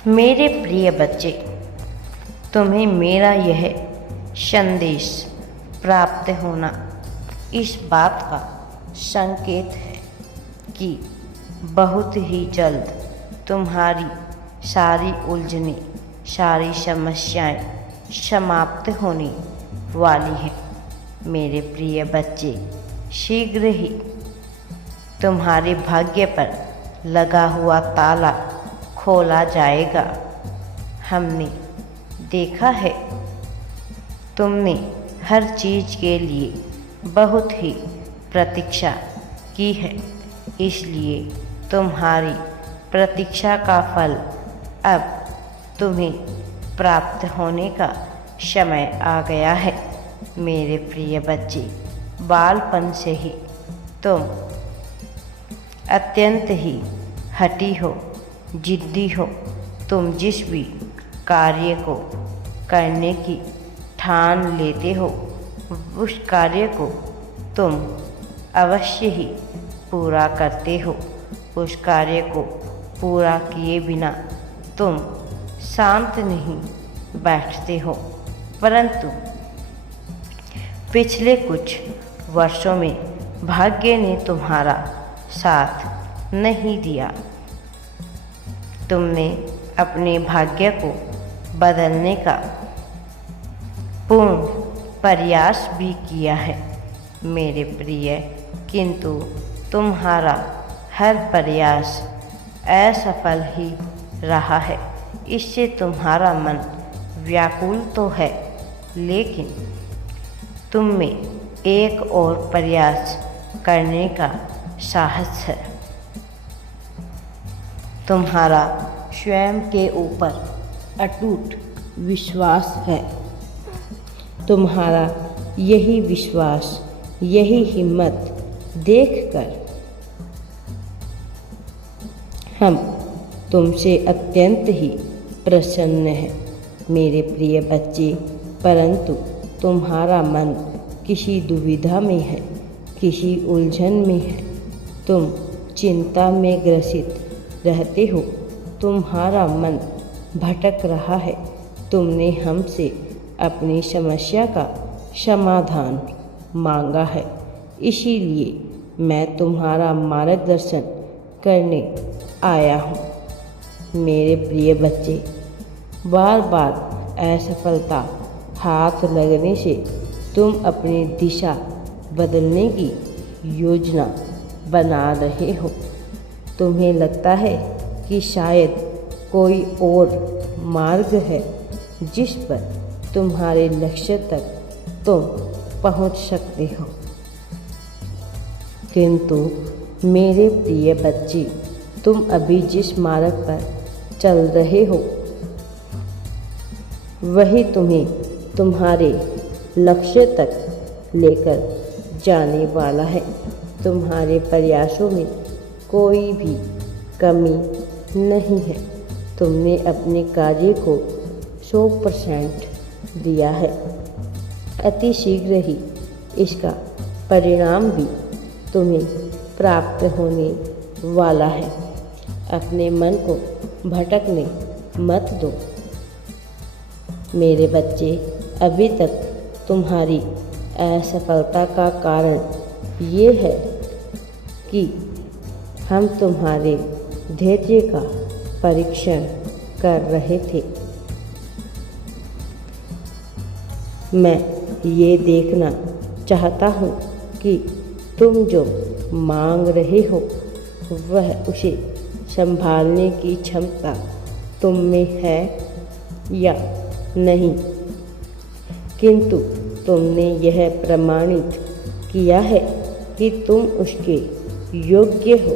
मेरे प्रिय बच्चे, तुम्हें मेरा यह संदेश प्राप्त होना इस बात का संकेत है कि बहुत ही जल्द तुम्हारी सारी उलझनें, सारी समस्याएं समाप्त होने वाली हैं। मेरे प्रिय बच्चे, शीघ्र ही तुम्हारे भाग्य पर लगा हुआ ताला खोला जाएगा। हमने देखा है तुमने हर चीज़ के लिए बहुत ही प्रतीक्षा की है, इसलिए तुम्हारी प्रतीक्षा का फल अब तुम्हें प्राप्त होने का समय आ गया है। मेरे प्रिय बच्चे, बालपन से ही तुम अत्यंत ही हठी हो, जिद्दी हो। तुम जिस भी कार्य को करने की ठान लेते हो, उस कार्य को तुम अवश्य ही पूरा करते हो। उस कार्य को पूरा किए बिना तुम शांत नहीं बैठते हो। परंतु पिछले कुछ वर्षों में भाग्य ने तुम्हारा साथ नहीं दिया। तुमने अपने भाग्य को बदलने का पूर्ण प्रयास भी किया है मेरे प्रिय, किंतु तुम्हारा हर प्रयास असफल ही रहा है। इससे तुम्हारा मन व्याकुल तो है, लेकिन तुम में एक और प्रयास करने का साहस है। तुम्हारा स्वयं के ऊपर अटूट विश्वास है। तुम्हारा यही विश्वास, यही हिम्मत देखकर हम तुमसे अत्यंत ही प्रसन्न हैं मेरे प्रिय बच्चे। परंतु तुम्हारा मन किसी दुविधा में है, किसी उलझन में है। तुम चिंता में ग्रसित रहते हो। तुम्हारा मन भटक रहा है। तुमने हमसे अपनी समस्या का समाधान मांगा है, इसीलिए मैं तुम्हारा मार्गदर्शन करने आया हूँ। मेरे प्रिय बच्चे, बार बार असफलता हाथ लगने से तुम अपनी दिशा बदलने की योजना बना रहे हो। तुम्हें लगता है कि शायद कोई और मार्ग है जिस पर तुम्हारे लक्ष्य तक तुम पहुंच सकते हो, किंतु मेरे प्रिय बच्चे, तुम अभी जिस मार्ग पर चल रहे हो वही तुम्हें तुम्हारे लक्ष्य तक लेकर जाने वाला है। तुम्हारे प्रयासों में कोई भी कमी नहीं है। तुमने अपने कार्य को 100% दिया है। अति शीघ्र ही इसका परिणाम भी तुम्हें प्राप्त होने वाला है। अपने मन को भटकने मत दो मेरे बच्चे। अभी तक तुम्हारी असफलता का कारण ये है कि हम तुम्हारे धैर्य का परीक्षण कर रहे थे। मैं ये देखना चाहता हूँ कि तुम जो मांग रहे हो वह उसे संभालने की क्षमता तुम में है या नहीं, किंतु तुमने यह प्रमाणित किया है कि तुम उसके योग्य हो।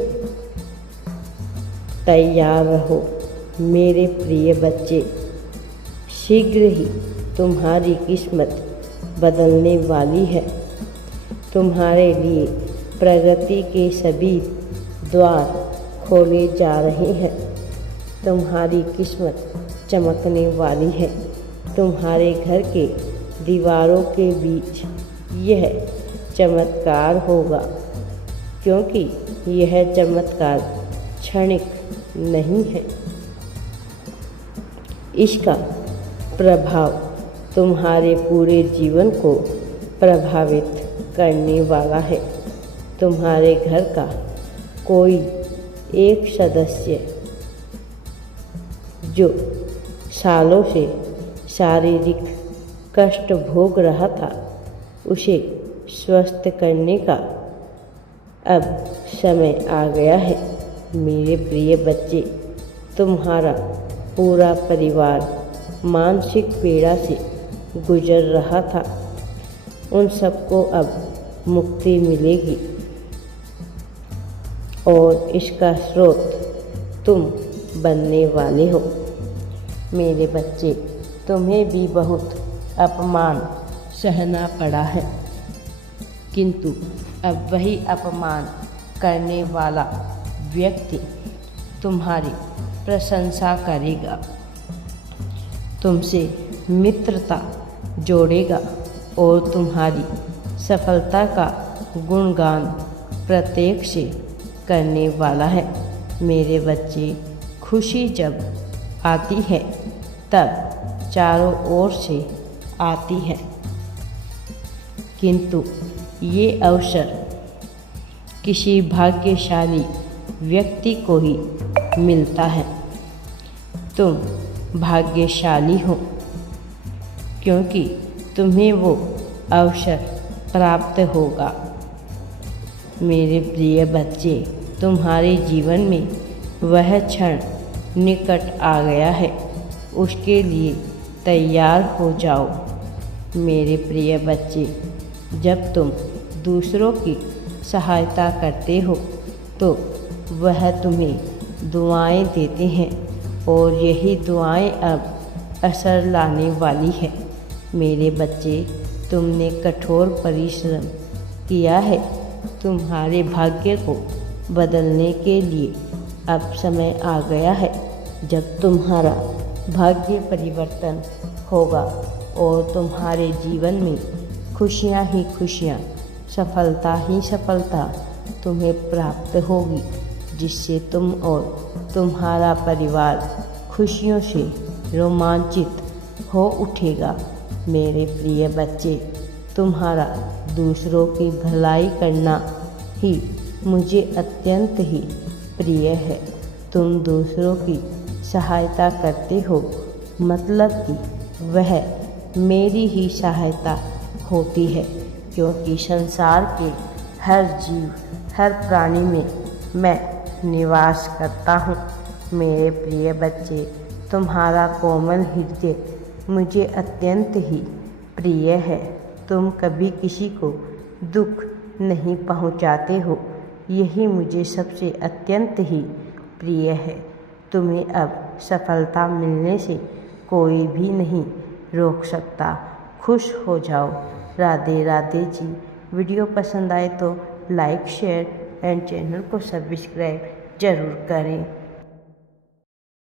तैयार रहो मेरे प्रिय बच्चे। शीघ्र ही तुम्हारी किस्मत बदलने वाली है। तुम्हारे लिए प्रगति के सभी द्वार खोले जा रहे हैं। तुम्हारी किस्मत चमकने वाली है। तुम्हारे घर के दीवारों के बीच यह चमत्कार होगा, क्योंकि यह चमत्कार क्षणिक नहीं है। इसका प्रभाव तुम्हारे पूरे जीवन को प्रभावित करने वाला है। तुम्हारे घर का कोई एक सदस्य जो सालों से शारीरिक कष्ट भोग रहा था, उसे स्वस्थ करने का अब समय आ गया है। मेरे प्रिय बच्चे, तुम्हारा पूरा परिवार मानसिक पीड़ा से गुजर रहा था, उन सबको अब मुक्ति मिलेगी और इसका स्रोत तुम बनने वाले हो। मेरे बच्चे, तुम्हें भी बहुत अपमान सहना पड़ा है, किंतु अब वही अपमान करने वाला व्यक्ति तुम्हारी प्रशंसा करेगा, तुमसे मित्रता जोड़ेगा और तुम्हारी सफलता का गुणगान प्रत्येक से करने वाला है। मेरे बच्चे, खुशी जब आती है तब चारों ओर से आती है, किंतु ये अवसर किसी भाग्यशाली व्यक्ति को ही मिलता है। तुम भाग्यशाली हो क्योंकि तुम्हें वो अवसर प्राप्त होगा। मेरे प्रिय बच्चे, तुम्हारे जीवन में वह क्षण निकट आ गया है, उसके लिए तैयार हो जाओ। मेरे प्रिय बच्चे, जब तुम दूसरों की सहायता करते हो तो वह तुम्हें दुआएं देते हैं और यही दुआएं अब असर लाने वाली है। मेरे बच्चे, तुमने कठोर परिश्रम किया है, तुम्हारे भाग्य को बदलने के लिए अब समय आ गया है जब तुम्हारा भाग्य परिवर्तन होगा और तुम्हारे जीवन में खुशियाँ ही खुशियाँ, सफलता ही सफलता तुम्हें प्राप्त होगी, जिससे तुम और तुम्हारा परिवार खुशियों से रोमांचित हो उठेगा। मेरे प्रिय बच्चे, तुम्हारा दूसरों की भलाई करना ही मुझे अत्यंत ही प्रिय है। तुम दूसरों की सहायता करते हो, मतलब कि वह मेरी ही सहायता होती है, क्योंकि संसार के हर जीव, हर प्राणी में मैं निवास करता हूँ। मेरे प्रिय बच्चे, तुम्हारा कोमल हृदय मुझे अत्यंत ही प्रिय है। तुम कभी किसी को दुख नहीं पहुँचाते हो, यही मुझे सबसे अत्यंत ही प्रिय है। तुम्हें अब सफलता मिलने से कोई भी नहीं रोक सकता। खुश हो जाओ। राधे राधे जी। वीडियो पसंद आए तो लाइक, शेयर एंड चैनल को सब्सक्राइब ज़रूर करें।